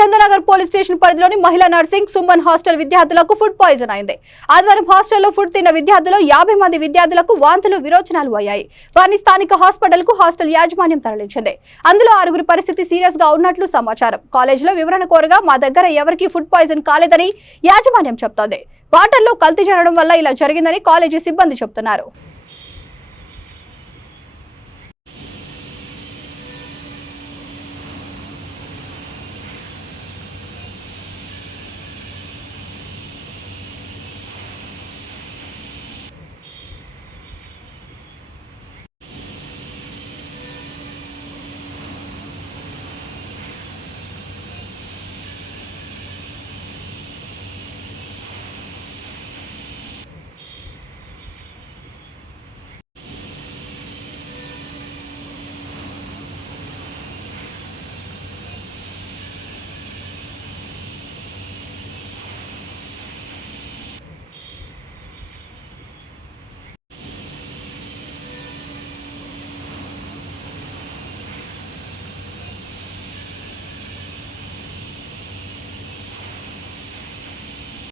Chandanagar police station పరిధిలోని మహిళా nursing Suman hostel విద్యార్థులకు ఫుడ్ పాయిజన్ అయింది. ఆదివారం హాస్టల్లో ఫుడ్ తిన్న విద్యార్థులు 50 మంది విద్యార్థులకు వాంతులు విరోచనాలు అయ్యాయి. వారిని స్థానిక హాస్పిటల్కు హాస్టల్ యాజమాన్యం తరలించింది. అందులో 6 పరిస్థితి సీరియస్ గా ఉన్నట్లు సమాచారం. కాలేజీలో వివరణ కోరగా మా దగ్గర ఎవరికీ ఫుడ్ పాయిజన్ కాలేదని యాజమాన్యం చెప్తోంది. వాటర్లో కల్తీ జరగడం వల్ల ఇలా జరిగిందని కాలేజీ సిబ్బంది చెబుతున్నారు.